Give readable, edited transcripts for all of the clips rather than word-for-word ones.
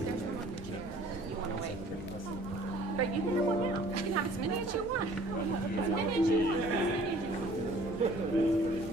there's room on the chair. You want to wait. But you can have one now. You can have as many as you want. As many as you want. As many as you want.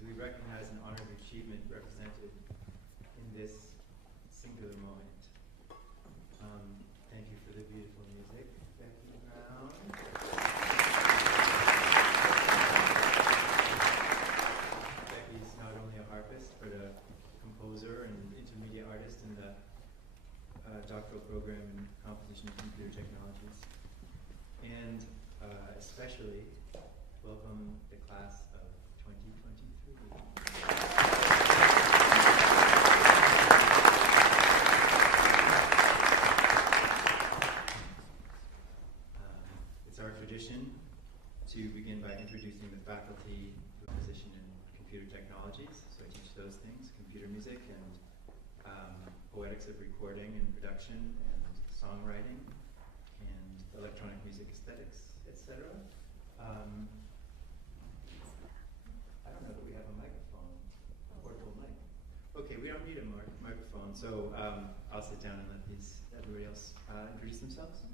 as we recognize and honor the achievement represented in this singular moment. Thank you for the beautiful music, Becky Brown. Becky's not only a harpist, but a composer and intermediate artist in the doctoral program in composition and computer technologies. And especially welcome the class of 2023. It's our tradition to begin by introducing the faculty to a position in computer technologies. So I teach those things, computer music and poetics of recording and production and songwriting and electronic music aesthetics, etc. I don't know that we have a microphone, a portable mic. Okay, we don't need a microphone, so I'll sit down and let everybody else introduce themselves.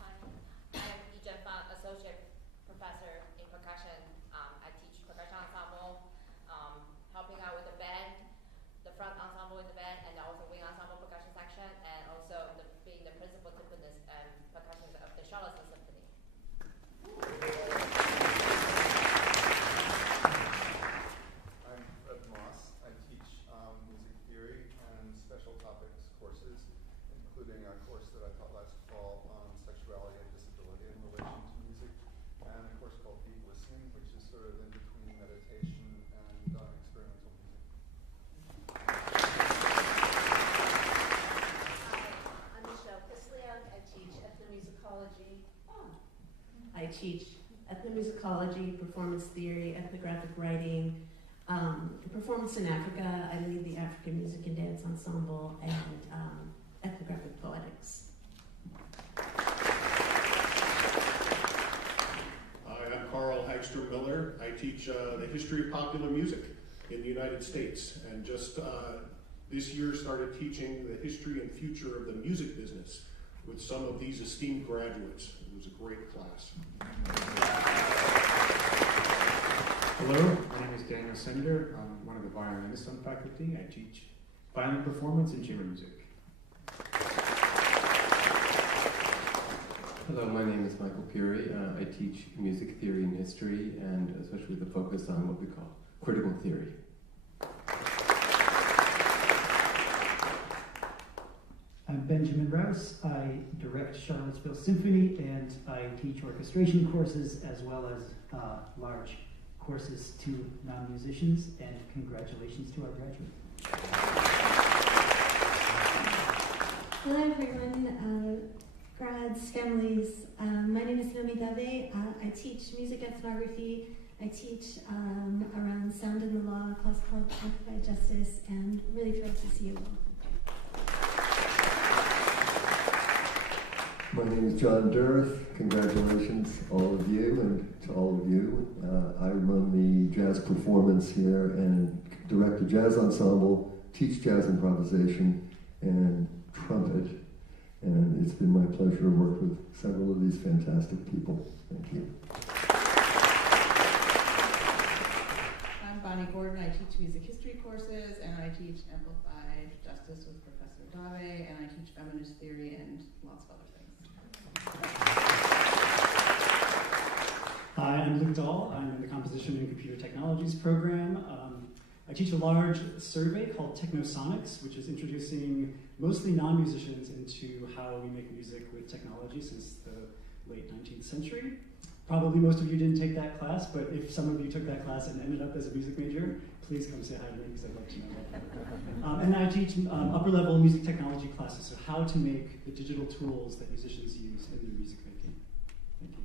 Hi, I'm Yijen Fan, Associate Professor in Percussion. I teach percussion ensemble, helping out with the band, the front ensemble in the band, and also wing ensemble percussion section, and also being the principal timpanist and percussionist of the Charleston Symphony. I'm Fred Moss. I teach music theory and special topics courses, including a course that I taught last fall on sexuality and disability in relation to music, and a course called Deep Listening, which is sort of in between meditation and experimental music. I'm Michelle Kisliak. I teach ethnomusicology, performance theory, ethnographic writing, performance in Africa. I lead the African Music and Dance Ensemble, and ethnographic poetics. Hi, I'm Carl Hagstrom Miller. I teach the history of popular music in the United States, and just this year started teaching the history and future of the music business with some of these esteemed graduates. It was a great class. Hello, my name is Daniel Sender. I'm one of the violinists on faculty. I teach violin performance and chamber music. Hello, my name is Michael Peary. I teach music theory and history, and especially the focus on what we call critical theory. I'm Benjamin Rouse. I direct Charlottesville Symphony, and I teach orchestration courses as well as large courses to non-musicians, and congratulations to our graduates. Hello everyone, grads, families. My name is Naomi Dave. I teach music ethnography. I teach around sound and the law, classical amplified justice, and really thrilled to see you all. My name is John Durth. Congratulations, all of you, and to all of you. I run the jazz performance here and direct a jazz ensemble, teach jazz improvisation, and trumpet. And it's been my pleasure to work with several of these fantastic people. Thank you. I'm Bonnie Gordon. I teach music history courses, and I teach amplified justice with Professor Dave, and I teach feminist theory and lots of other things. Hi, I'm Luke Dahl. I'm in the Composition and Computer Technologies program. I teach a large survey called Technosonics, which is introducing mostly non-musicians into how we make music with technology since the late 19th century. Probably most of you didn't take that class, but if some of you took that class and ended up as a music major, please come say hi to me because I'd love to know that. And I teach upper-level music technology classes, so how to make the digital tools that musicians use in their music making. Thank you.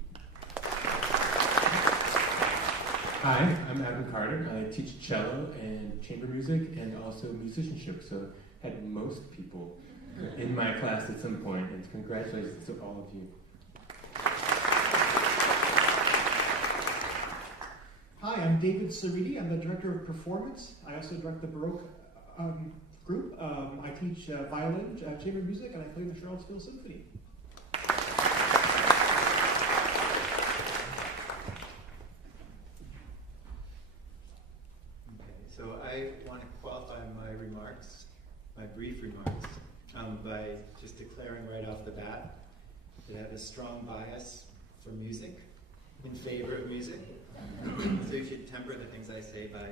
Hi, I'm Adam Carter. I teach cello and chamber music and also musicianship, so I had most people in my class at some point, and congratulations to all of you. Hi, I'm David Saridi. I'm the Director of Performance. I also direct the Baroque group. I teach violin, chamber music, and I play in the Charlottesville Symphony. that have a strong bias for music, in favor of music. So you should temper the things I say by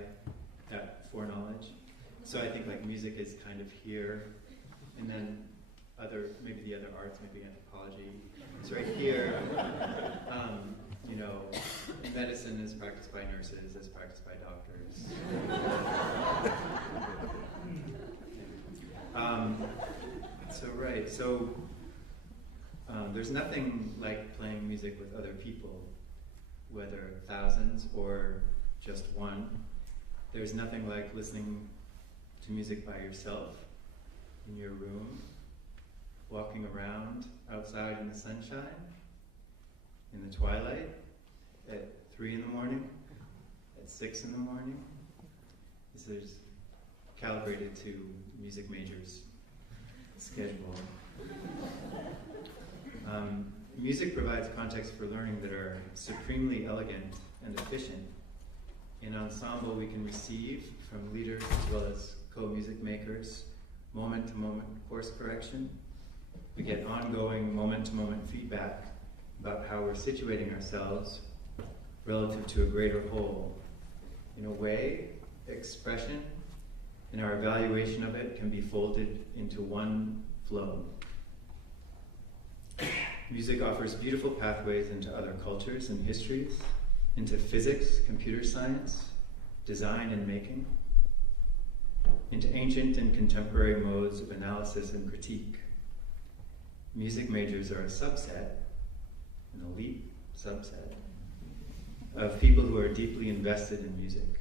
that foreknowledge. So I think like music is kind of here, and then maybe the other arts, maybe anthropology. It's right here. You know, medicine is practiced by nurses, is practiced by doctors. There's nothing like playing music with other people, whether thousands or just one. There's nothing like listening to music by yourself, in your room, walking around outside in the sunshine, in the twilight, at 3 in the morning, at 6 in the morning. This is calibrated to music majors' schedule. Music provides context for learning that are supremely elegant and efficient. In ensemble, we can receive from leaders as well as co-music makers moment-to-moment course correction. We get ongoing moment-to-moment feedback about how we're situating ourselves relative to a greater whole. In a way, expression and our evaluation of it can be folded into one flow. Music offers beautiful pathways into other cultures and histories, into physics, computer science, design and making, into ancient and contemporary modes of analysis and critique. Music majors are a subset, an elite subset, of people who are deeply invested in music.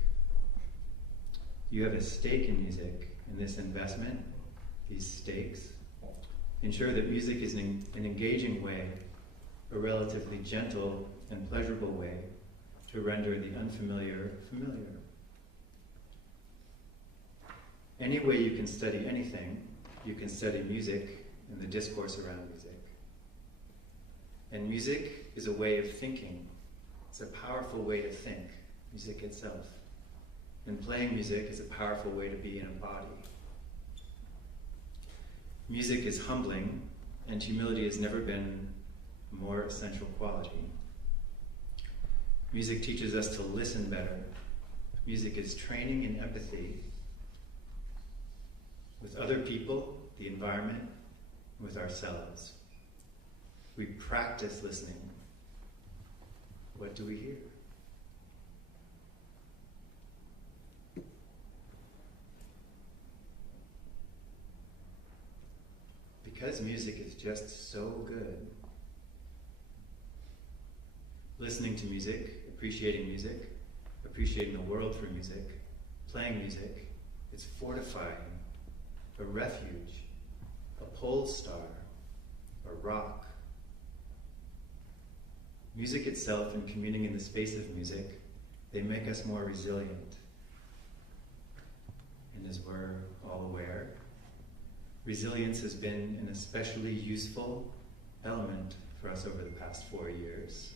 You have a stake in music, and this investment, these stakes, ensure that music is an engaging way, a relatively gentle and pleasurable way to render the unfamiliar familiar. Any way you can study anything, you can study music and the discourse around music. And music is a way of thinking. It's a powerful way to think, music itself. And playing music is a powerful way to be in a body. Music is humbling, and humility has never been a more essential quality. Music teaches us to listen better. Music is training in empathy with other people, the environment, with ourselves. We practice listening. What do we hear? Because music is just so good. Listening to music, appreciating the world for music, playing music, it's fortifying, a refuge, a pole star, a rock. Music itself and communing in the space of music, they make us more resilient. And as we're all aware, resilience has been an especially useful element for us over the past 4 years.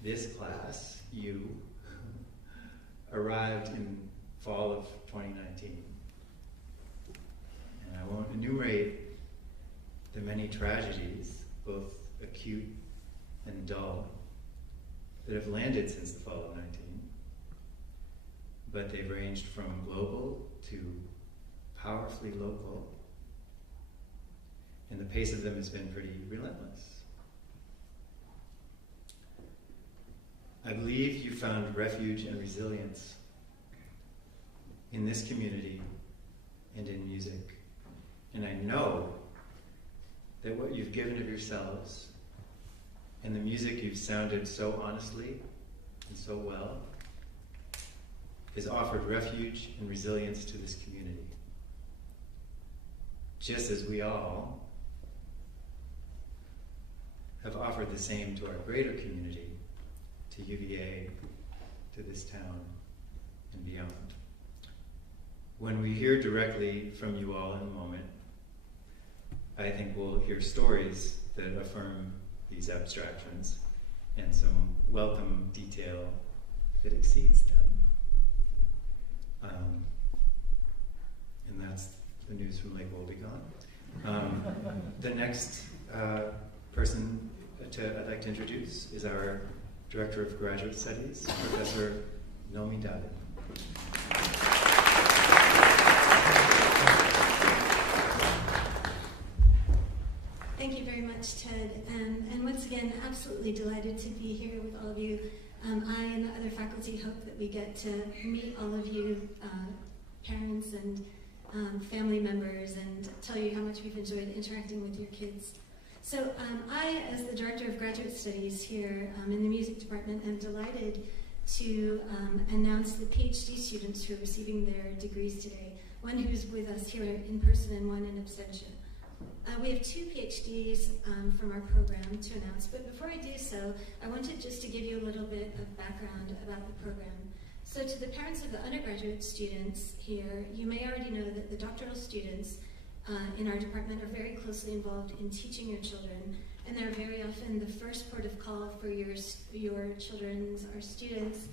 This class, you, arrived in fall of 2019. And I won't enumerate the many tragedies, both acute and dull, that have landed since the fall of 19. But they've ranged from global to powerfully local, and the pace of them has been pretty relentless. I believe you found refuge and resilience in this community and in music, and I know that what you've given of yourselves and the music you've sounded so honestly and so well has offered refuge and resilience to this community. Just as we all have offered the same to our greater community, to UVA, to this town, and beyond. When we hear directly from you all in a moment, I think we'll hear stories that affirm these abstractions and some welcome detail that exceeds them. And that's the news from Lake Wobegon. The next person I'd like to introduce is our Director of Graduate Studies, Professor Nomi Dave. Thank you very much, Ted. And once again, absolutely delighted to be here with all of you. I and the other faculty hope that we get to meet all of you, parents and family members, and tell you how much we've enjoyed interacting with your kids. So I, as the Director of Graduate Studies here in the Music Department, am delighted to announce the PhD students who are receiving their degrees today, one who's with us here in person and one in absentia. We have 2 PhDs from our program to announce, but before I do so, I wanted just to give you a little bit of background about the program. So to the parents of the undergraduate students here, you may already know that the doctoral students in our department are very closely involved in teaching your children, and they're very often the first port of call for your children's, our students,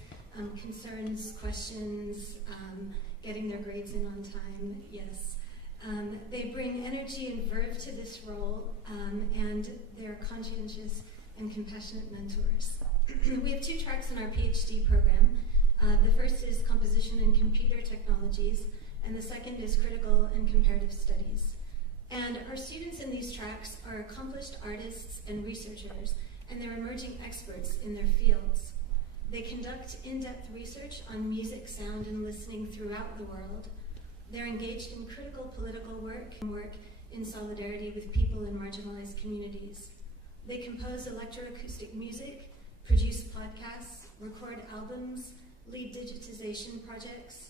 concerns, questions, getting their grades in on time, yes. They bring energy and verve to this role, and they're conscientious and compassionate mentors. We have 2 tracks in our PhD program. The first is Composition and Computer Technologies, and the second is Critical and Comparative Studies. And our students in these tracks are accomplished artists and researchers, and they're emerging experts in their fields. They conduct in-depth research on music, sound, and listening throughout the world. They're engaged in critical political work and work in solidarity with people in marginalized communities. They compose electroacoustic music, produce podcasts, record albums, lead digitization projects,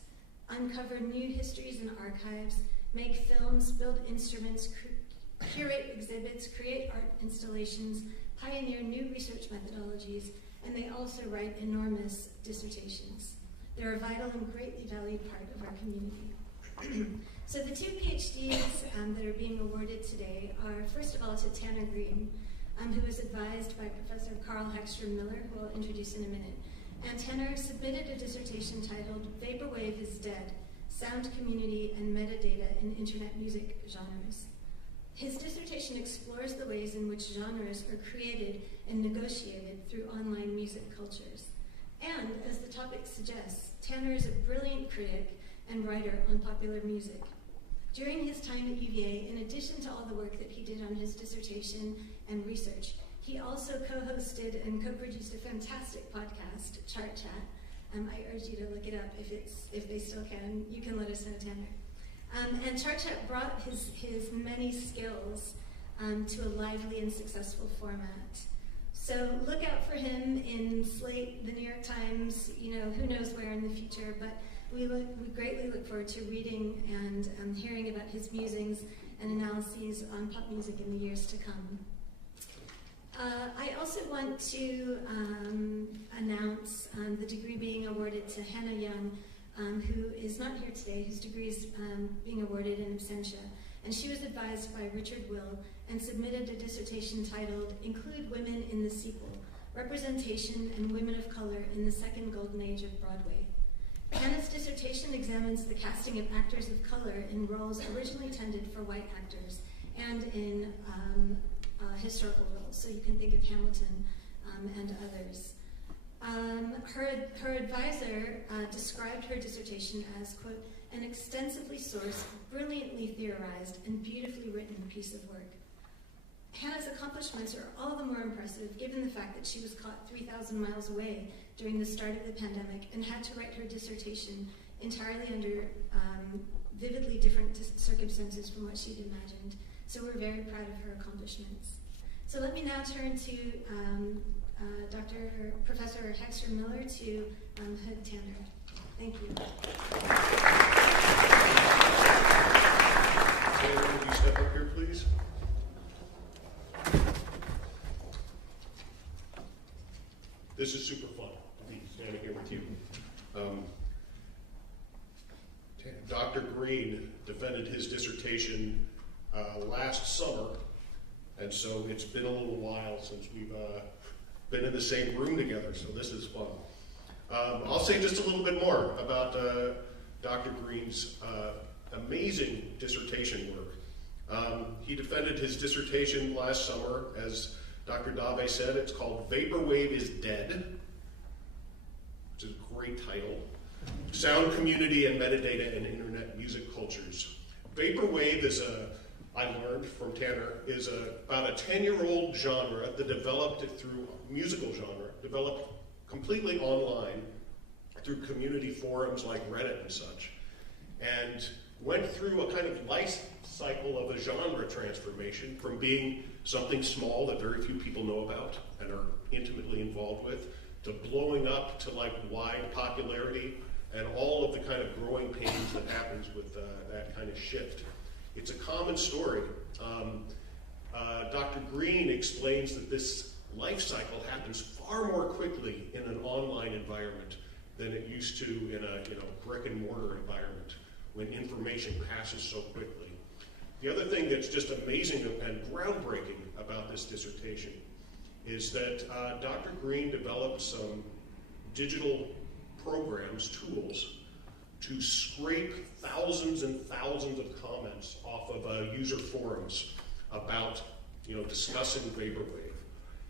uncover new histories and archives, make films, build instruments, curate exhibits, create art installations, pioneer new research methodologies, and they also write enormous dissertations. They're a vital and greatly valued part of our community. So the 2 PhDs that are being awarded today are, first of all, to Tanner Green, who was advised by Professor Carl Hagstrom Miller, who I'll introduce in a minute. And Tanner submitted a dissertation titled Vaporwave is Dead, Sound Community and Metadata in Internet Music Genres. His dissertation explores the ways in which genres are created and negotiated through online music cultures. And, as the topic suggests, Tanner is a brilliant critic and writer on popular music. During his time at UVA, in addition to all the work that he did on his dissertation and research, he also co-hosted and co-produced a fantastic podcast, Chart Chat. I urge you to look it up if they still can. You can let us know, Tanner. And Chart Chat brought his many skills to a lively and successful format. So look out for him in Slate, the New York Times, who knows where in the future, but we greatly look forward to reading and hearing about his musings and analyses on pop music in the years to come. I also want to announce the degree being awarded to Hannah Young, who is not here today, whose degree is being awarded in absentia. And she was advised by Richard Will and submitted a dissertation titled Include Women in the Sequel, Representation and Women of Color in the Second Golden Age of Broadway. Hannah's dissertation examines the casting of actors of color in roles originally intended for white actors and in historical roles, so you can think of Hamilton and others. Her advisor described her dissertation as, quote, an extensively sourced, brilliantly theorized, and beautifully written piece of work. Hannah's accomplishments are all the more impressive given the fact that she was caught 3,000 miles away during the start of the pandemic and had to write her dissertation entirely under vividly different circumstances from what she'd imagined. So we're very proud of her accomplishments. So let me now turn to Professor Hagstrom Miller to Hood Tanner. Thank you. Tanner, would you step up here, please? This is super fun to be standing here with you. Dr. Green defended his dissertation last summer, and so it's been a little while since we've been in the same room together, so this is fun. I'll say just a little bit more about Dr. Green's amazing dissertation work. He defended his dissertation last summer, as Dr. Dave said it's called Vaporwave is Dead, which is a great title. Sound Community and Metadata in Internet Music Cultures. Vaporwave is I learned from Tanner, is about a 10-year-old genre that developed it through musical genre, developed completely online through community forums like Reddit and such, and went through a kind of life cycle of a genre transformation from being something small that very few people know about and are intimately involved with, to blowing up to like wide popularity and all of the kind of growing pains that happens with that kind of shift. It's a common story. Dr. Green explains that this life cycle happens far more quickly in an online environment than it used to in a brick and mortar environment when information passes so quickly. The other thing that's just amazing and groundbreaking about this dissertation is that Dr. Green developed some digital programs, tools, to scrape thousands and thousands of comments off of user forums about discussing Vaporwave.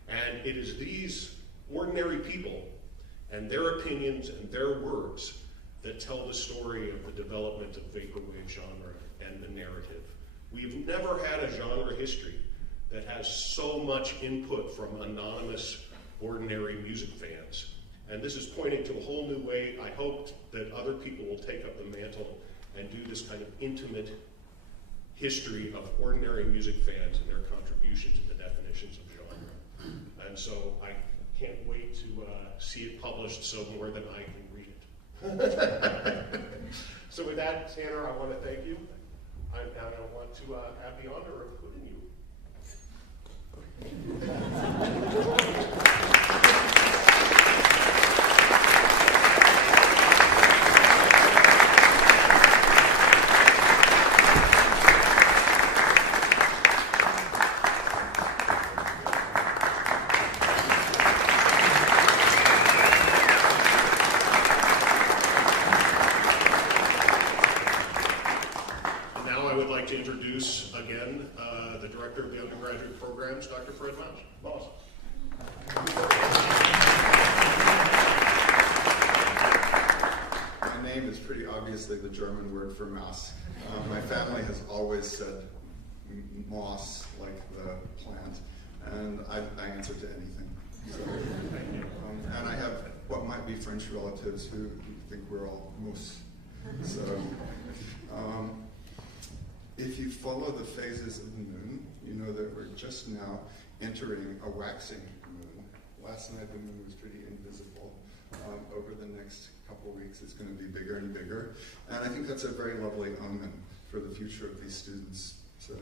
And it is these ordinary people and their opinions and their words that tell the story of the development of Vaporwave genre and the narrative. We've never had a genre history that has so much input from anonymous, ordinary music fans. And this is pointing to a whole new way. I hope that other people will take up the mantle and do this kind of intimate history of ordinary music fans and their contribution to the definitions of genre. And so I can't wait to see it published so more than I can read it. So with that, Tanner, I want to thank you. I want to have the honor of putting you. Dr. Fred Moss. My name is pretty obviously the German word for mouse. My family has always said moss, like the plant, and I answer to anything. So, and I have what might be French relatives who think we're all mousse. So, if you follow the phases of the moon, you know that we're just now entering a waxing moon. Last night the moon was pretty invisible. Over the next couple of weeks it's going to be bigger and bigger. And I think that's a very lovely omen for the future of these students. So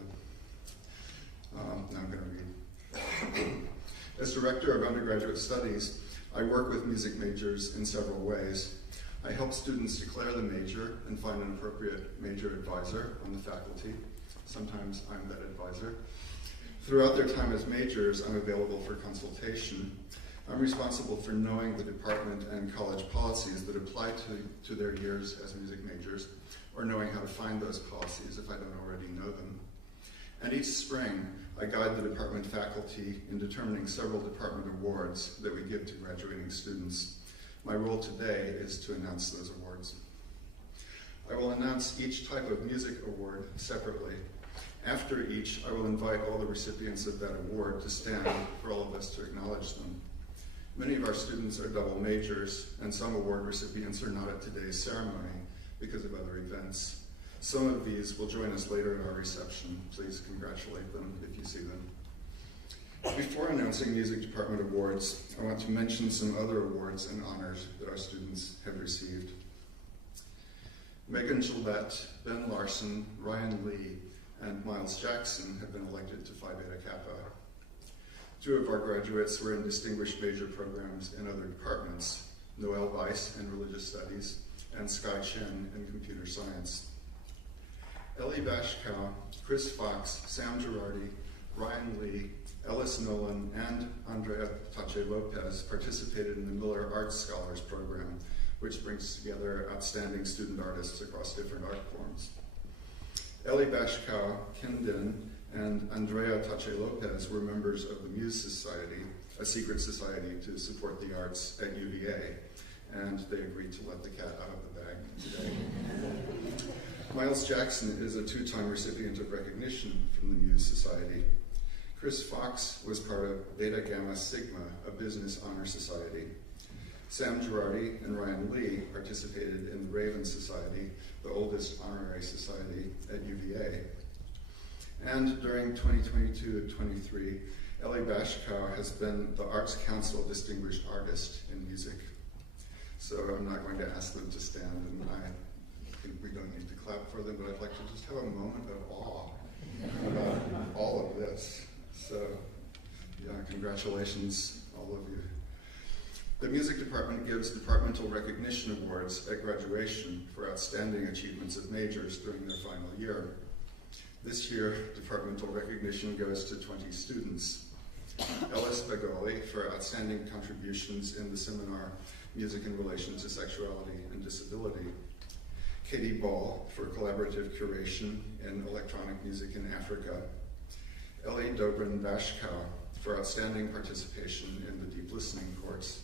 now I'm going to read. As director of undergraduate studies, I work with music majors in several ways. I help students declare the major and find an appropriate major advisor on the faculty. Sometimes I'm that advisor. Throughout their time as majors, I'm available for consultation. I'm responsible for knowing the department and college policies that apply to their years as music majors, or knowing how to find those policies if I don't already know them. And each spring, I guide the department faculty in determining several department awards that we give to graduating students. My role today is to announce those awards. I will announce each type of music award separately. After each, I will invite all the recipients of that award to stand for all of us to acknowledge them. Many of our students are double majors, and some award recipients are not at today's ceremony because of other events. Some of these will join us later at our reception. Please congratulate them if you see them. Before announcing music department awards, I want to mention some other awards and honors that our students have received. Megan Gillette, Ben Larson, Ryan Lee, and Miles Jackson have been elected to Phi Beta Kappa. Two of our graduates were in distinguished major programs in other departments, Noel Weiss in Religious Studies and Sky Chen in Computer Science. Ellie Bashkow, Chris Fox, Sam Girardi, Ryan Lee, Ellis Nolan, and Andrea Tache Lopez participated in the Miller Arts Scholars Program, which brings together outstanding student artists across different art forms. Ellie Bashkow, Kim Din, and Andrea Tache Lopez were members of the Muse Society, a secret society to support the arts at UVA, and they agreed to let the cat out of the bag today. Miles Jackson is a two-time recipient of recognition from the Muse Society. Chris Fox was part of Beta Gamma Sigma, a business honor society. Sam Girardi and Ryan Lee participated in the Raven Society, the oldest honorary society at UVA. And during 2022 and 23, Ellie Bashkow has been the Arts Council Distinguished Artist in Music. So I'm not going to ask them to stand, and I think we don't need to clap for them, but I'd like to just have a moment of awe about all of this. So, yeah, congratulations, all of you. The music department gives departmental recognition awards at graduation for outstanding achievements of majors during their final year. This year, departmental recognition goes to 20 students. Ellis Bagoli for outstanding contributions in the seminar Music in Relation to Sexuality and Disability. Katie Ball for collaborative curation in electronic music in Africa. Ellie Dobrin Bashkow for outstanding participation in the deep listening course.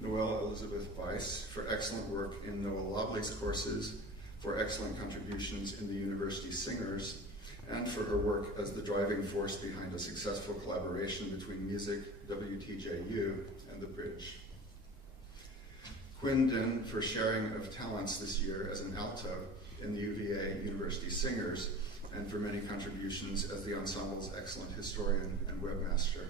Noelle Elizabeth Weiss for excellent work in Noah Lobley's courses, for excellent contributions in the University Singers, and for her work as the driving force behind a successful collaboration between music, WTJU, and the Bridge. Quinn Din for sharing of talents this year as an alto in the UVA University Singers, and for many contributions as the ensemble's excellent historian and webmaster.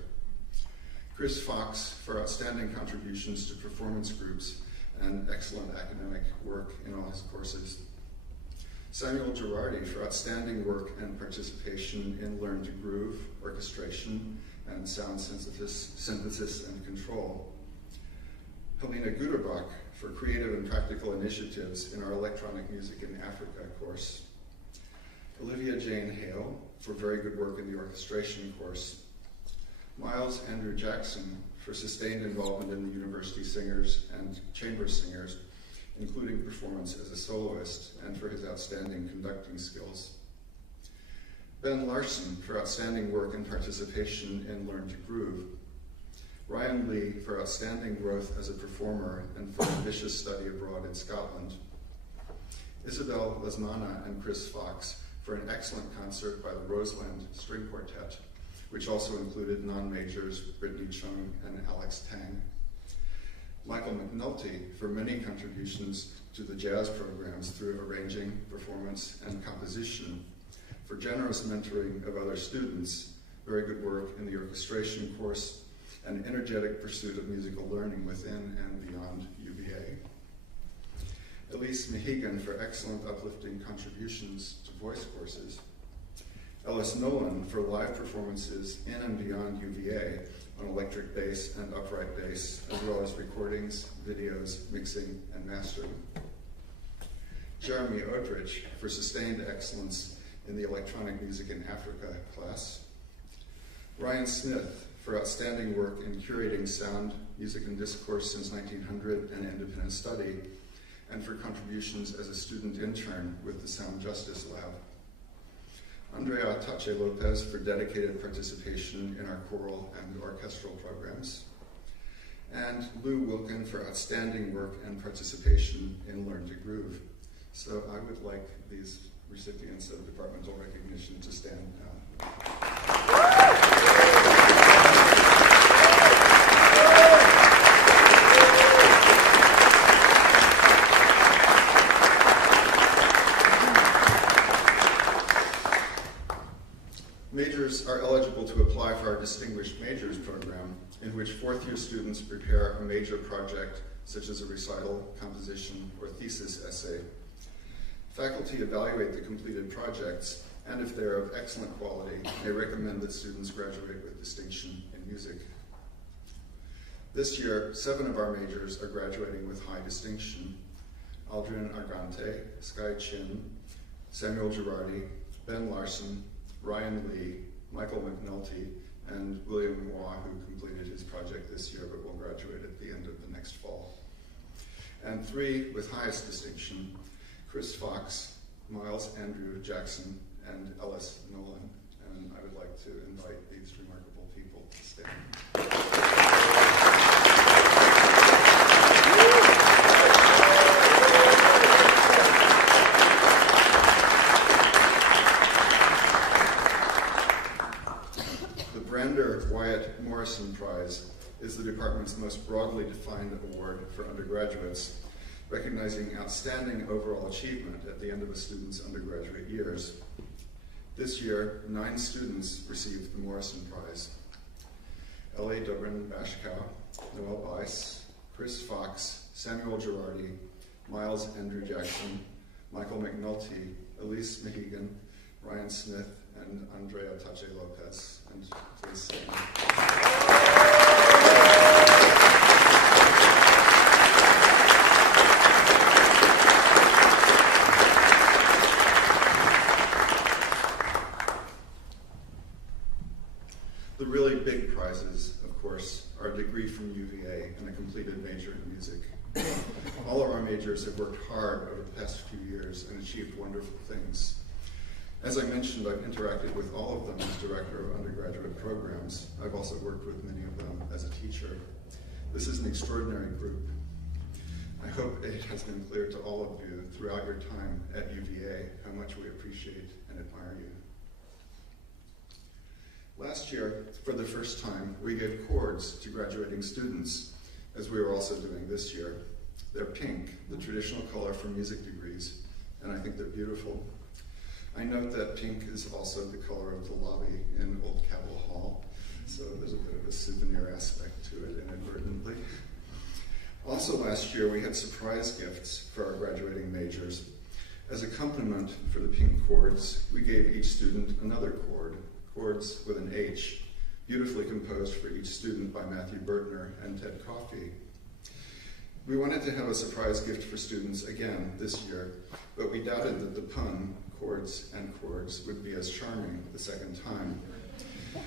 Chris Fox for outstanding contributions to performance groups and excellent academic work in all his courses. Samuel Girardi for outstanding work and participation in Learn to Groove, orchestration, and sound synthesis and control. Helena Guterbach for creative and practical initiatives in our Electronic Music in Africa course. Olivia Jane Hale for very good work in the orchestration course. Miles Andrew Jackson for sustained involvement in the University Singers and Chamber Singers, including performance as a soloist, and for his outstanding conducting skills. Ben Larson for outstanding work and participation in Learn to Groove. Ryan Lee for outstanding growth as a performer and for ambitious study abroad in Scotland. Isabel Lasmana and Chris Fox for an excellent concert by the Roseland String Quartet, which also included non-majors Brittany Chung and Alex Tang. Michael McNulty for many contributions to the jazz programs through arranging, performance, and composition, for generous mentoring of other students, very good work in the orchestration course, and energetic pursuit of musical learning within and beyond UVA. Elise Mehigan for excellent uplifting contributions to voice courses. Ellis Nolan for live performances in and beyond UVA on electric bass and upright bass, as well as recordings, videos, mixing, and mastering. Jeremy Odrich for sustained excellence in the Electronic Music in Africa class. Ryan Smith for outstanding work in curating sound, music, and discourse since 1900 and independent study, and for contributions as a student intern with the Sound Justice Lab. Andrea Tache Lopez for dedicated participation in our choral and orchestral programs. And Lou Wilkin for outstanding work and participation in Learn to Groove. So I would like these recipients of departmental recognition to stand now. Majors are eligible to apply for our Distinguished Majors program, in which fourth-year students prepare a major project, such as a recital, composition, or thesis essay. Faculty evaluate the completed projects, and if they're of excellent quality, they recommend that students graduate with distinction in music. This year, 7 of our majors are graduating with high distinction. Aldrin Argante, Sky Chin, Samuel Girardi, Ben Larson, Ryan Lee, Michael McNulty, and William Waugh, who completed his project this year but will graduate at the end of the next fall. And 3 with highest distinction, Chris Fox, Miles Andrew Jackson, and Ellis Nolan. And and I would like to invite these remarkable people to stand. The Brander Wyatt Morrison Prize is the department's most broadly defined award for undergraduates, recognizing outstanding overall achievement at the end of a student's undergraduate years. This year, 9 students received the Morrison Prize. L.A. Dobrin Bashkow, Noel Bice, Chris Fox, Samuel Girardi, Miles Andrew Jackson, Michael McNulty, Elise Mahegan, Ryan Smith, and Andrea Tache Lopez. And please stand. The really big prizes, of course, are a degree from UVA and a completed major in music. All of our majors have worked hard over the past few years and achieved wonderful things. As I mentioned, I've interacted with all of them as director of undergraduate programs. I've also worked with many of them as a teacher. This is an extraordinary group. I hope it has been clear to all of you throughout your time at UVA how much we appreciate and admire you. Last year, for the first time, we gave cords to graduating students, as we are also doing this year. They're pink, the traditional color for music degrees, and I think they're beautiful. I note that pink is also the color of the lobby in Old Capitol Hall, so there's a bit of a souvenir aspect to it inadvertently. Also last year, we had surprise gifts for our graduating majors. As accompaniment for the pink cords, we gave each student another cord, cords with an H, beautifully composed for each student by Matthew Bertner and Ted Coffey. We wanted to have a surprise gift for students again this year, but we doubted that the pun, chords and chords, would be as charming the second time.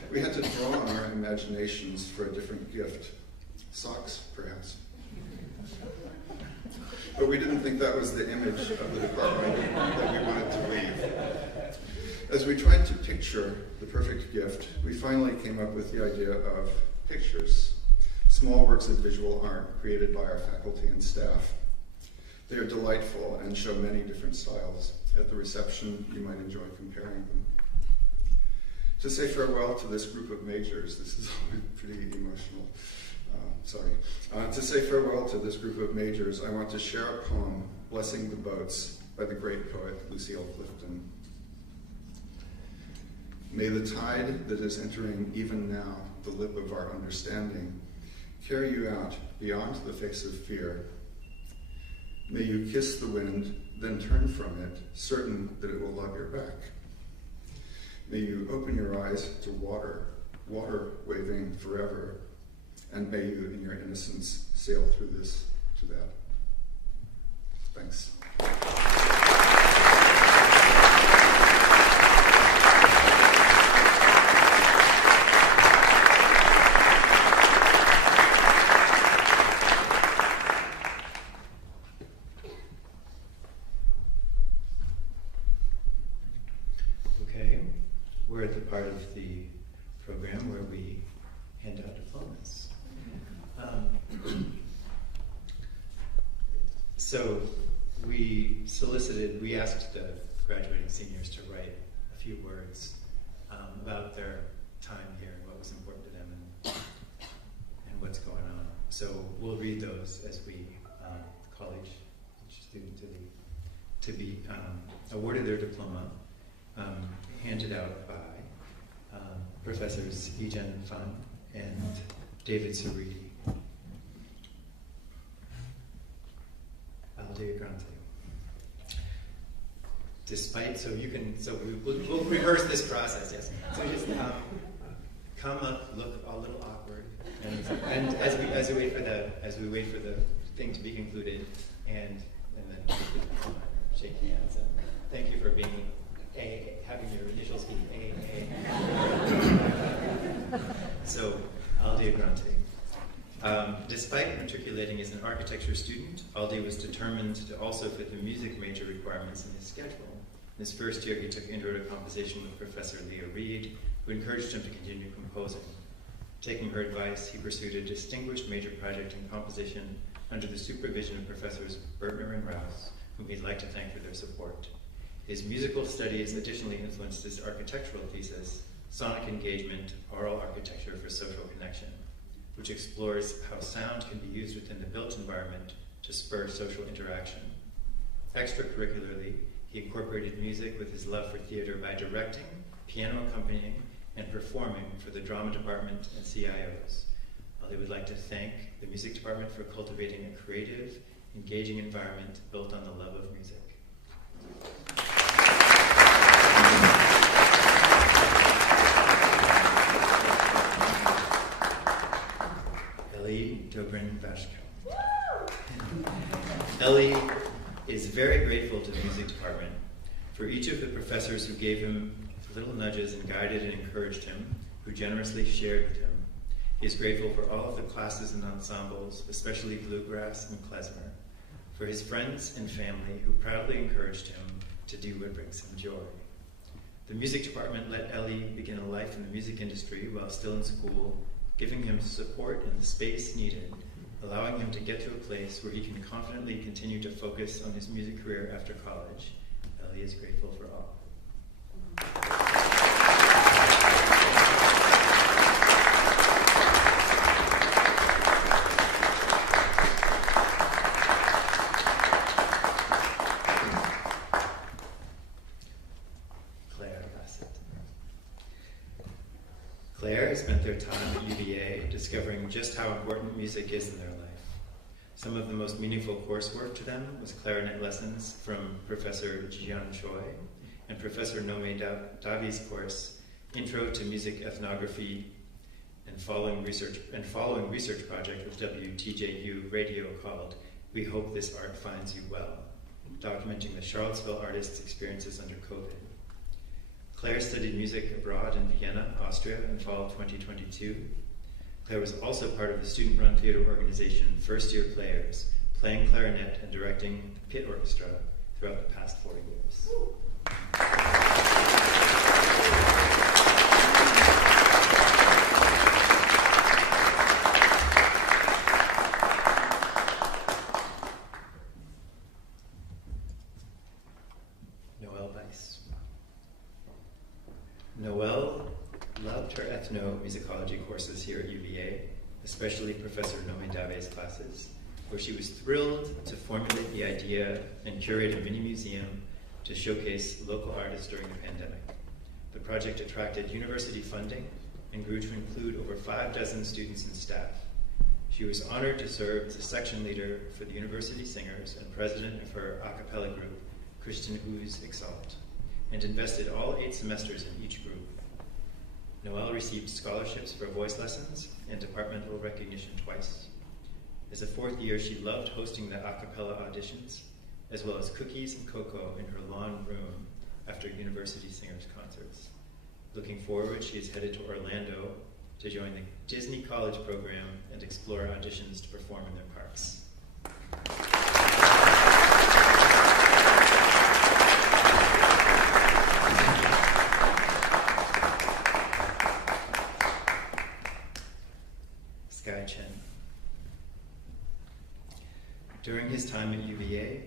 We had to draw on our imaginations for a different gift. Socks, perhaps. But we didn't think that was the image of the department that we wanted to leave. As we tried to picture the perfect gift, we finally came up with the idea of pictures, small works of visual art created by our faculty and staff. They are delightful and show many different styles. At the reception, you might enjoy comparing them. To say farewell to this group of majors, this is always pretty emotional. To say farewell to this group of majors, I want to share a poem, Blessing the Boats, by the great poet Lucille Clifton. May the tide that is entering even now the lip of our understanding carry you out beyond the face of fear. May you kiss the wind, then turn from it, certain that it will love your back. May you open your eyes to water, water waving forever, and may you in your innocence sail through this to that. Thanks. Okay, we're at the part of the program where we hand out diplomas. So we asked the graduating seniors to write a few words about their time here and what was important to them and what's going on. So we'll read those as we call each student to be awarded their diploma, handed out by Professors Yijen Fan and David Cerruti. Alde Grante. We'll rehearse this process, yes. So just come up, look a little awkward, and as we wait for the thing to be concluded, and then shake hands. And thank you for being having your initials be A. So, Alde Grante. Despite matriculating as an architecture student, Alde was determined to also fit the music major requirements in his schedule. In his first year, he took Intro to Composition with Professor Leah Reed, who encouraged him to continue composing. Taking her advice, he pursued a distinguished major project in composition under the supervision of Professors Bertner and Rouse, whom he'd like to thank for their support. His musical studies additionally influenced his architectural thesis, Sonic Engagement, Aural Architecture for Social Connection, which explores how sound can be used within the built environment to spur social interaction. Extracurricularly, he incorporated music with his love for theater by directing, piano accompanying, and performing for the drama department and CIOs. They would like to thank the music department for cultivating a creative, engaging environment built on the love of music. Ellie Dobrin-Vashko. Ellie is very grateful to the music department for each of the professors who gave him little nudges and guided and encouraged him, who generously shared with him. He is grateful for all of the classes and ensembles, especially Bluegrass and Klezmer, for his friends and family who proudly encouraged him to do what brings him joy. The music department let Ellie begin a life in the music industry while still in school, giving him support and the space needed, allowing him to get to a place where he can confidently continue to focus on his music career after college. Ellie is grateful for all. Claire spent their time at UVA discovering just how important music is in their life. Some of the most meaningful coursework to them was clarinet lessons from Professor Jian Choi and Professor Nome Davi's course, Intro to Music Ethnography and following research project with WTJU Radio called We Hope This Art Finds You Well, documenting the Charlottesville artists' experiences under COVID. Claire studied music abroad in Vienna, Austria in fall 2022. Claire was also part of the student-run theater organization First Year Players, playing clarinet and directing the pit orchestra throughout the past 4 years. Noelle loved her ethnomusicology courses here at UVA, especially Professor Nome Dave's classes, where she was thrilled to formulate the idea and curate a mini museum to showcase local artists during the pandemic. The project attracted university funding and grew to include over 6 students and staff. She was honored to serve as a section leader for the university singers and president of her a cappella group, Christian Ooze Exalt, and invested all 8 semesters in each group. Noelle received scholarships for voice lessons and departmental recognition twice. As a 4th year, she loved hosting the a cappella auditions, as well as cookies and cocoa in her lawn room after university singers concerts. Looking forward, she is headed to Orlando to join the Disney College program and explore auditions to perform in their parks. Sky Chen. During his time at UVA,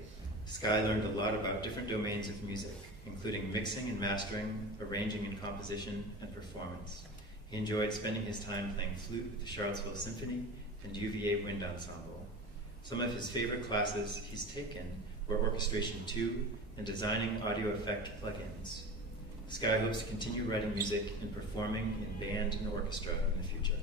Sky learned a lot about different domains of music, including mixing and mastering, arranging and composition, and performance. He enjoyed spending his time playing flute with the Charlottesville Symphony and UVA Wind Ensemble. Some of his favorite classes he's taken were Orchestration 2 and designing audio effect plugins. Sky hopes to continue writing music and performing in band and orchestra in the future.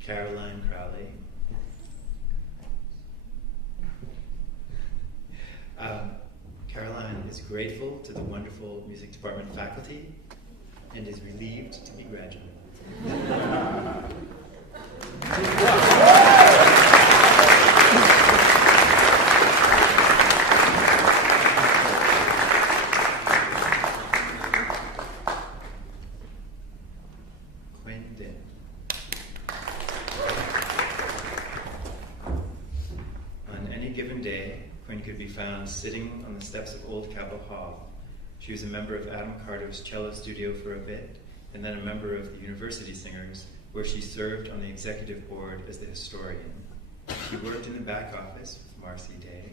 Caroline Crowley. Caroline is grateful to the wonderful music department faculty and is relieved to be graduating. given day, Quinn could be found sitting on the steps of Old Capitol Hall. She was a member of Adam Carter's cello studio for a bit, and then a member of the University Singers, where she served on the executive board as the historian. She worked in the back office with Marcy Day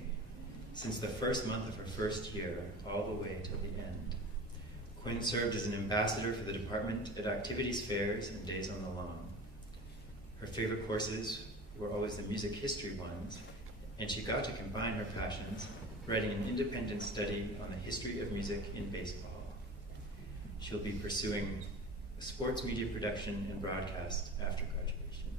since the first month of her first year, all the way till the end. Quinn served as an ambassador for the department at activities fairs and days on the lawn. Her favorite courses were always the music history ones, and she got to combine her passions, writing an independent study on the history of music in baseball. She'll be pursuing sports media production and broadcast after graduation.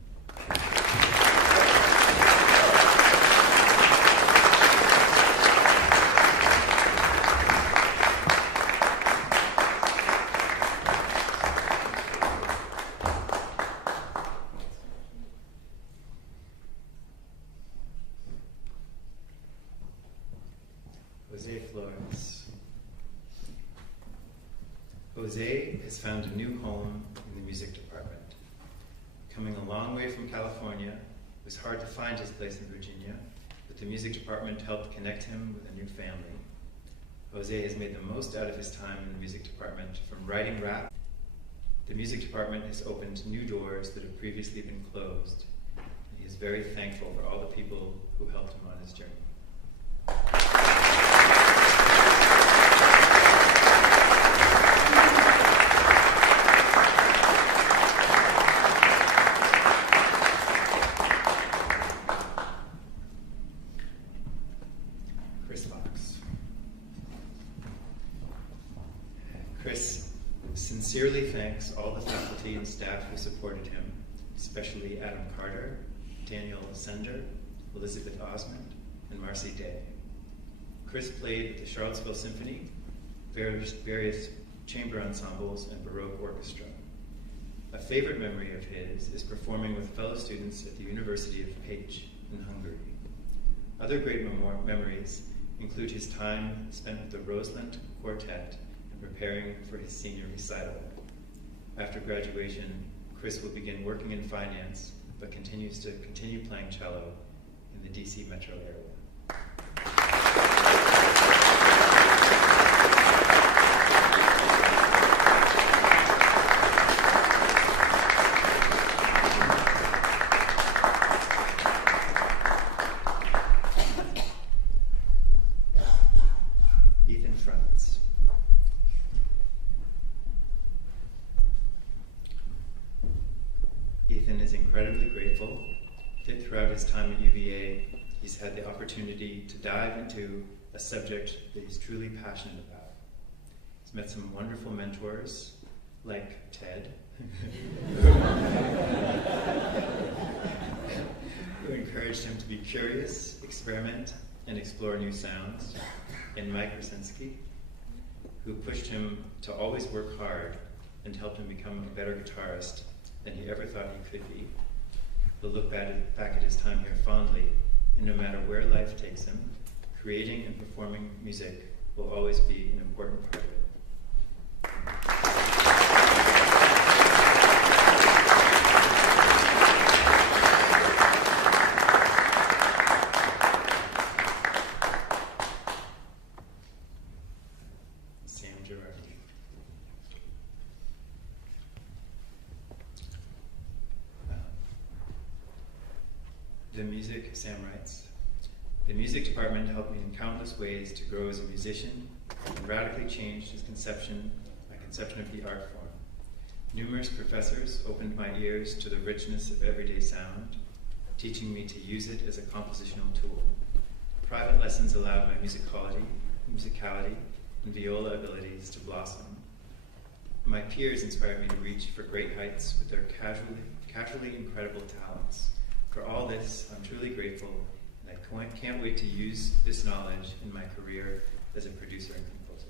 Jose Flores. Jose has found a new home in the music department. Coming a long way from California, it was hard to find his place in Virginia, but the music department helped connect him with a new family. Jose has made the most out of his time in the music department, from writing rap. The music department has opened new doors that have previously been closed, and he is very thankful for all the people who helped him on his journey. Chris sincerely thanks all the faculty and staff who supported him, especially Adam Carter, Daniel Sender, Elizabeth Osmond, and Marcy Day. Chris played with the Charlottesville Symphony, various chamber ensembles, and Baroque orchestra. A favorite memory of his is performing with fellow students at the University of Pécs in Hungary. Other great memories include his time spent with the Roseland Quartet preparing for his senior recital. After graduation, Chris will begin working in finance, but continues to playing cello in the DC metro area. Ethan Franz. Ethan is incredibly grateful that throughout his time at UVA, he's had the opportunity to dive into a subject that he's truly passionate about. He's met some wonderful mentors, like Ted, who encouraged him to be curious, experiment, and explore new sounds, and Mike Rosensky, who pushed him to always work hard and helped him become a better guitarist than he ever thought he could be. He'll look back at his time here fondly, and no matter where life takes him, creating and performing music will always be an important part of it. Sam Girardi. The music, Sam writes, the music department helped me in countless ways to grow as a musician and radically changed my conception of the art form. Numerous professors opened my ears to the richness of everyday sound, teaching me to use it as a compositional tool. Private lessons allowed my musicality, and viola abilities to blossom. My peers inspired me to reach for great heights with their casually incredible talents. For all this, I'm truly grateful, and I can't wait to use this knowledge in my career as a producer and composer.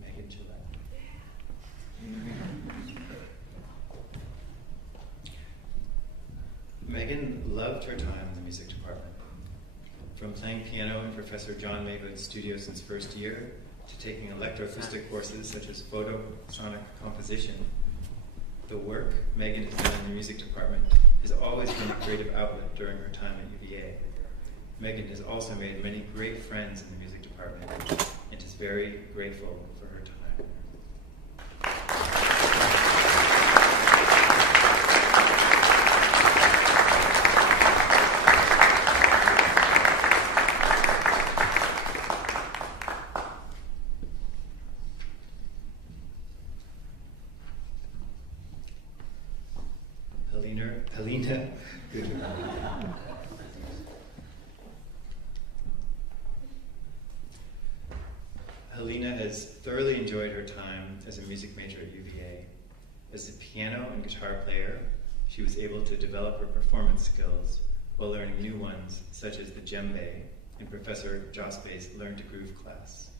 Megan Gillette. Megan loved her time in the music department. From playing piano in Professor John Maywood's studio since first year, to taking electroacoustic courses such as photosonic composition, the work Megan has done in the music department has always been a creative outlet during her time at UVA. Megan has also made many great friends in the music department and is very grateful for her time. Helena, good. Helena has thoroughly enjoyed her time as a music major at UVA. As a piano and guitar player, she was able to develop her performance skills while learning new ones, such as the djembe in Professor Jospe's Learn to Groove class.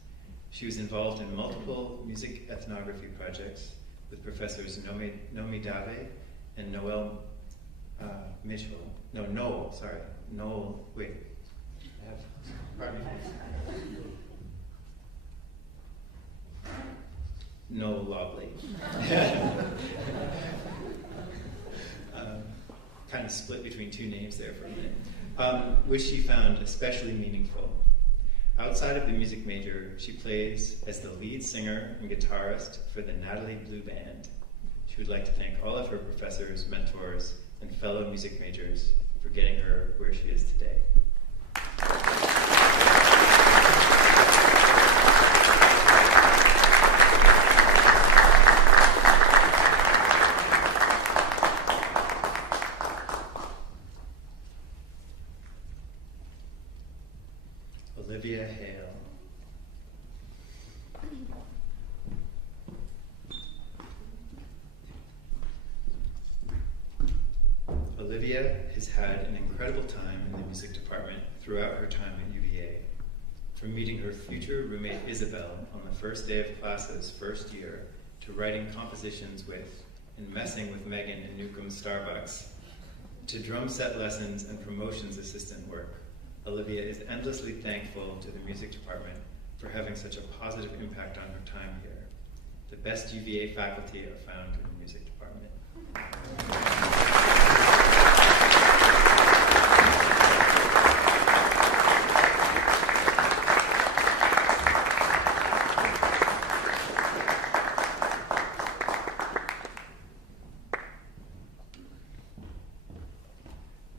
She was involved in multiple music ethnography projects with Professors Nomi Dave and Noel Noel Lobley. Kind of split between two names there for a minute, which she found especially meaningful. Outside of the music major, she plays as the lead singer and guitarist for the Natalie Blue Band. She would like to thank all of her professors, mentors, and fellow music majors for getting her where she is today. Olivia Hale. Olivia has had an incredible time in the music department throughout her time at UVA. From meeting her future roommate Isabel on the first day of classes first year, to writing compositions with and messing with Megan in Newcomb's Starbucks, to drum set lessons and promotions assistant work, Olivia is endlessly thankful to the music department for having such a positive impact on her time here. The best UVA faculty are found in the music department.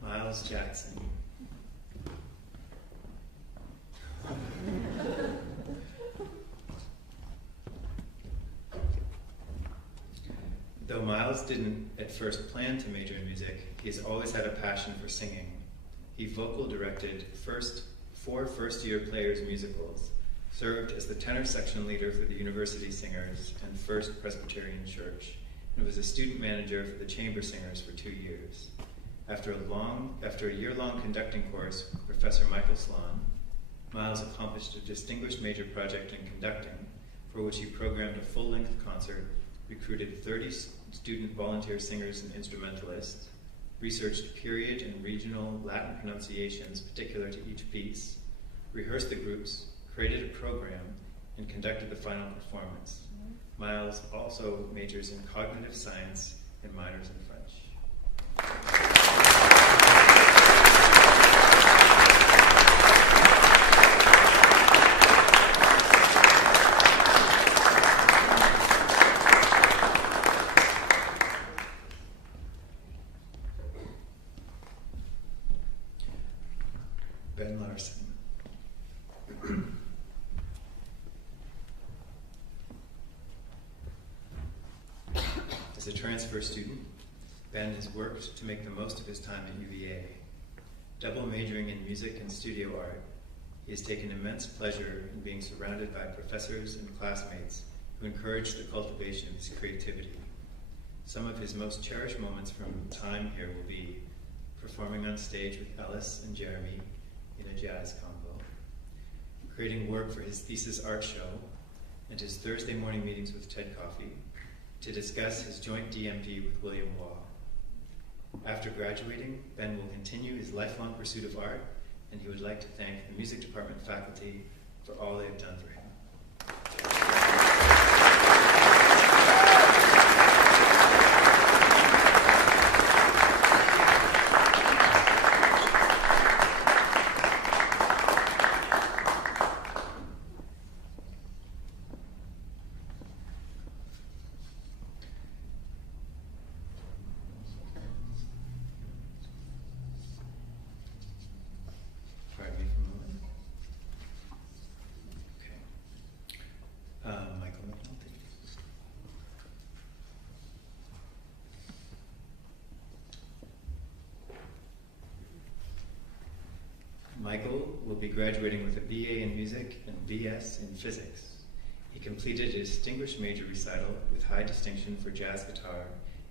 Miles Jackson. Though Miles didn't at first plan to major in music, he has always had a passion for singing. He vocal directed four first-year players musicals, served as the tenor section leader for the University Singers and First Presbyterian Church, and was a student manager for the Chamber Singers for 2 years. After a year-long conducting course with Professor Michael Sloan, Miles accomplished a distinguished major project in conducting, for which he programmed a full-length concert, recruited 30 student volunteer singers and instrumentalists, researched period and regional Latin pronunciations particular to each piece, rehearsed the groups, created a program, and conducted the final performance. Miles also majors in cognitive science and minors in French. Ben Larson. As a transfer student, Ben has worked to make the most of his time at UVA. Double majoring in music and studio art, he has taken immense pleasure in being surrounded by professors and classmates who encourage the cultivation of his creativity. Some of his most cherished moments from time here will be performing on stage with Ellis and Jeremy in a jazz combo, creating work for his thesis art show, and his Thursday morning meetings with Ted Coffey to discuss his joint DMD with William Waugh. After graduating, Ben will continue his lifelong pursuit of art and he would like to thank the music department faculty for all they've done for him. Pardon me for a moment. Okay. Michael McNulty. Michael will be graduating with a BA in music and BS in physics. He completed a distinguished major recital with high distinction for jazz guitar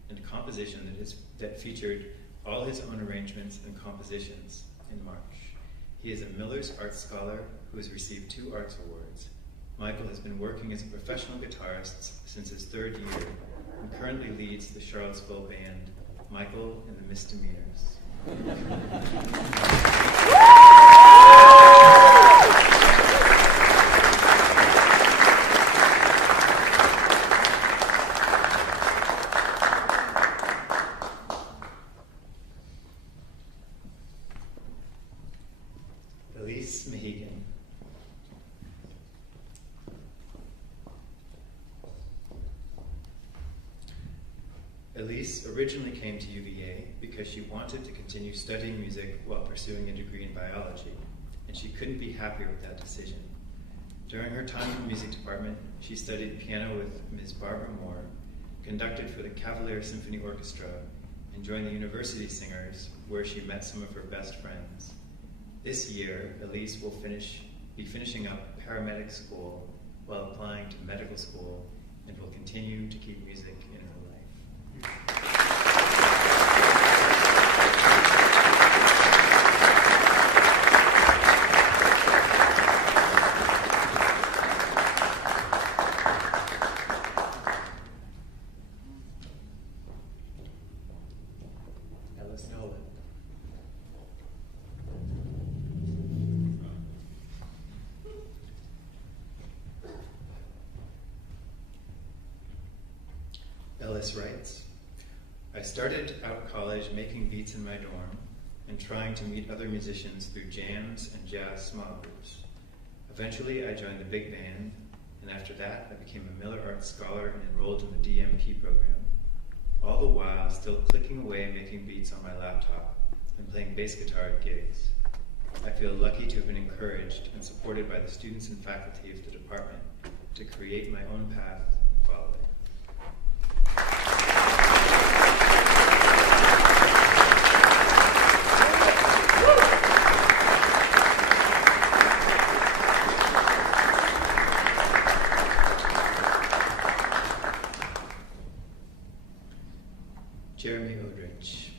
and a composition that featured all his own arrangements and compositions in March. He is a Miller's Arts Scholar who has received 2 arts awards. Michael has been working as a professional guitarist since his 3rd year and currently leads the Charlottesville band Michael and the Misdemeanors. Elise Mahegan. Elise originally came to UVA because she wanted to continue studying music while pursuing a degree in biology, and she couldn't be happier with that decision. During her time in the music department, she studied piano with Ms. Barbara Moore, conducted for the Cavalier Symphony Orchestra, and joined the University Singers, where she met some of her best friends. This year, Elise will be finishing up paramedic school while applying to medical school and will continue to keep music in her life. Ellis Nolan. Ellis writes, I started out college making beats in my dorm and trying to meet other musicians through jams and jazz small groups. Eventually, I joined the big band, and after that, I became a Miller Arts Scholar and enrolled in the DMP program. All the while, still clicking away making beats on my laptop and playing bass guitar at gigs. I feel lucky to have been encouraged and supported by the students and faculty of the department to create my own path and follow it. Jeremy Odrich.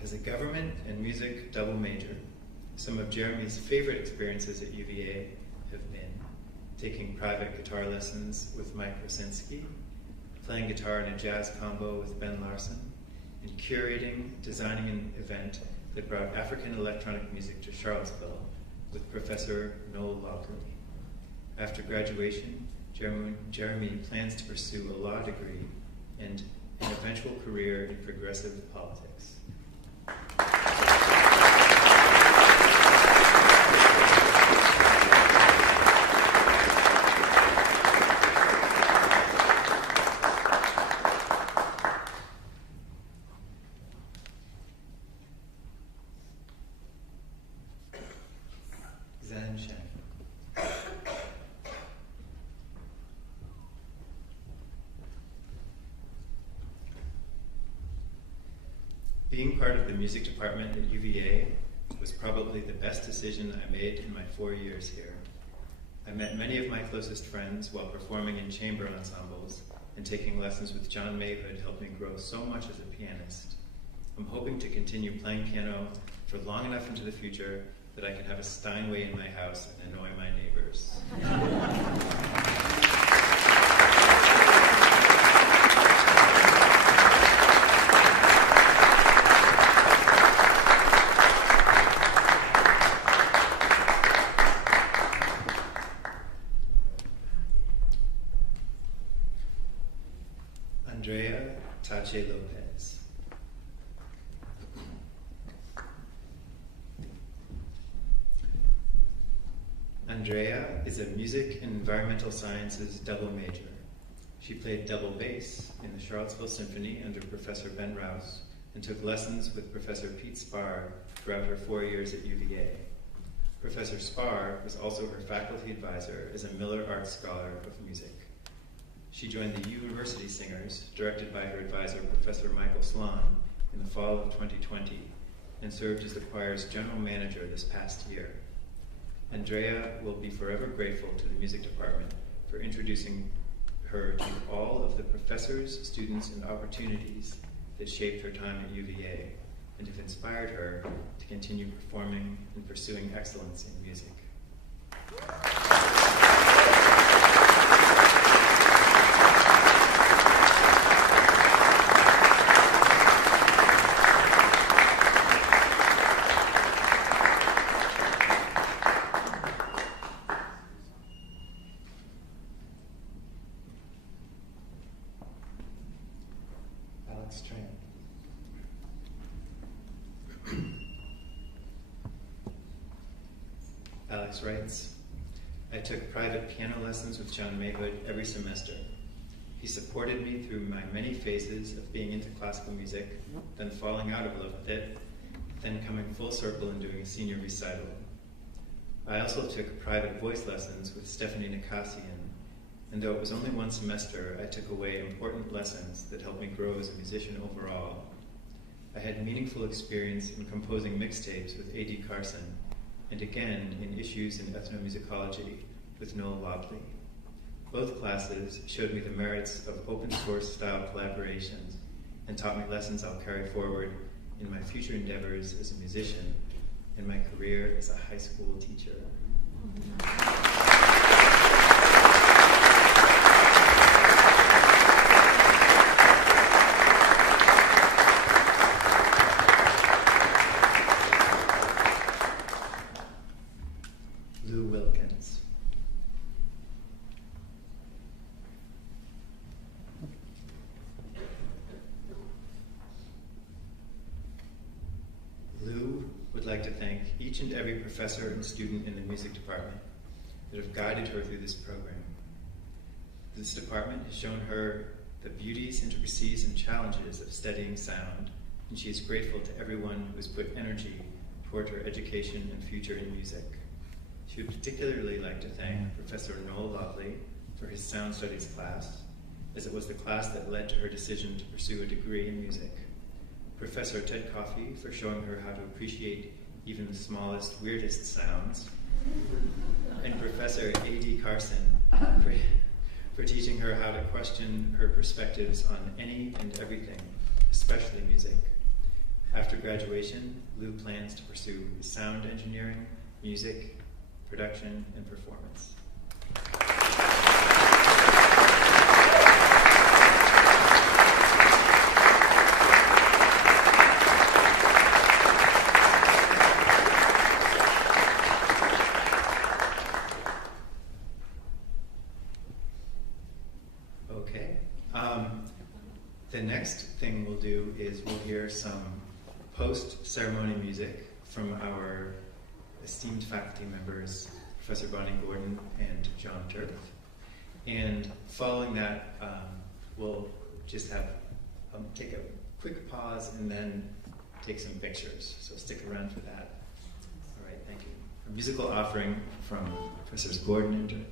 As a government and music double major, some of Jeremy's favorite experiences at UVA have been taking private guitar lessons with Mike Rosinski, playing guitar in a jazz combo with Ben Larson, and designing an event that brought African electronic music to Charlottesville with Professor Noel Lockery. After graduation, Jeremy plans to pursue a law degree and an eventual career in progressive politics. Zan Shen. Being part of the music department at UVA was probably the best decision I made in my 4 years here. I met many of my closest friends while performing in chamber ensembles, and taking lessons with John Mayhood helped me grow so much as a pianist. I'm hoping to continue playing piano for long enough into the future that I can have a Steinway in my house and annoy my neighbors. Andrea Tache Lopez. Andrea is a music and environmental sciences double major. She played double bass in the Charlottesville Symphony under Professor Ben Rouse and took lessons with Professor Pete Spar throughout her 4 years at UVA. Professor Spar was also her faculty advisor as a Miller Arts Scholar of Music. She joined the University Singers, directed by her advisor Professor Michael Sloan, in the fall of 2020, and served as the choir's general manager this past year. Andrea will be forever grateful to the music department for introducing her to all of the professors, students, and opportunities that shaped her time at UVA and have inspired her to continue performing and pursuing excellence in music. Alex Tran. Alex writes, I took private piano lessons with John Mayhood every semester. He supported me through my many phases of being into classical music, then falling out of love with it, then coming full circle and doing a senior recital. I also took private voice lessons with Stephanie Nicasian, and though it was only one semester, I took away important lessons that helped me grow as a musician overall. I had meaningful experience in composing mixtapes with A.D. Carson, and again in issues in ethnomusicology with Noel Wobley. Both classes showed me the merits of open source style collaborations and taught me lessons I'll carry forward in my future endeavors as a musician and my career as a high school teacher. Lou Wilkins. Lou would like to thank each and every professor and student in the music department that have guided her through this program. This department has shown her the beauties, intricacies, and challenges of studying sound, and she is grateful to everyone who has put energy toward her education and future in music. She would particularly like to thank Professor Noel Wobley for his sound studies class, as it was the class that led to her decision to pursue a degree in music. Professor Ted Coffey for showing her how to appreciate even the smallest, weirdest sounds. And Professor A.D. Carson for teaching her how to question her perspectives on any and everything, especially music. After graduation, Lou plans to pursue sound engineering, music, production, and performance. Okay. The next thing we'll do is we'll hear some post-ceremony music from our esteemed faculty members, Professor Bonnie Gordon and John Turf. And following that, we'll just have take a quick pause and then take some pictures. So stick around for that. All right, thank you. A musical offering from Professors Gordon and Turf.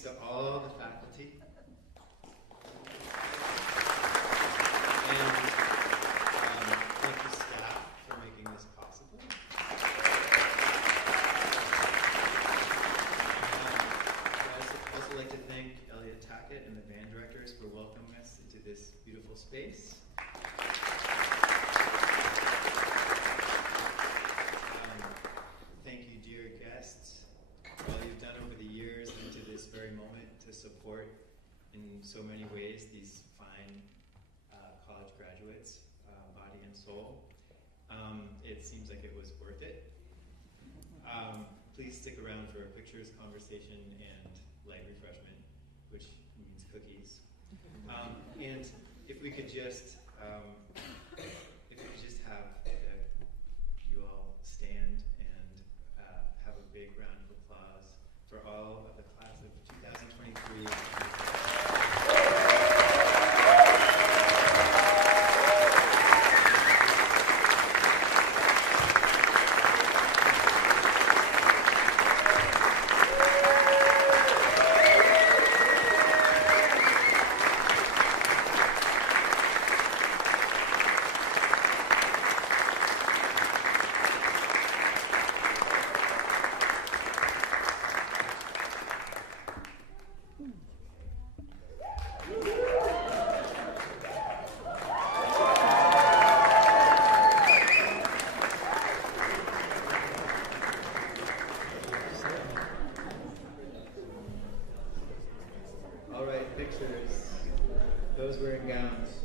thanks to all the faculty. And thank you, staff, for making this possible. I'd also like to thank Elliot Tackett and the band directors for welcoming us into this beautiful space. Thank you, dear guests, for all you've done over the years and to this very moment to support in so many ways these fine college graduates, body and soul. It seems like it was worth it. Please stick around for a pictures, conversation, and light refreshment, which means cookies. And if we could just have you all stand and have a big round of applause for all of the class of 2023. All right, pictures. Those wearing gowns.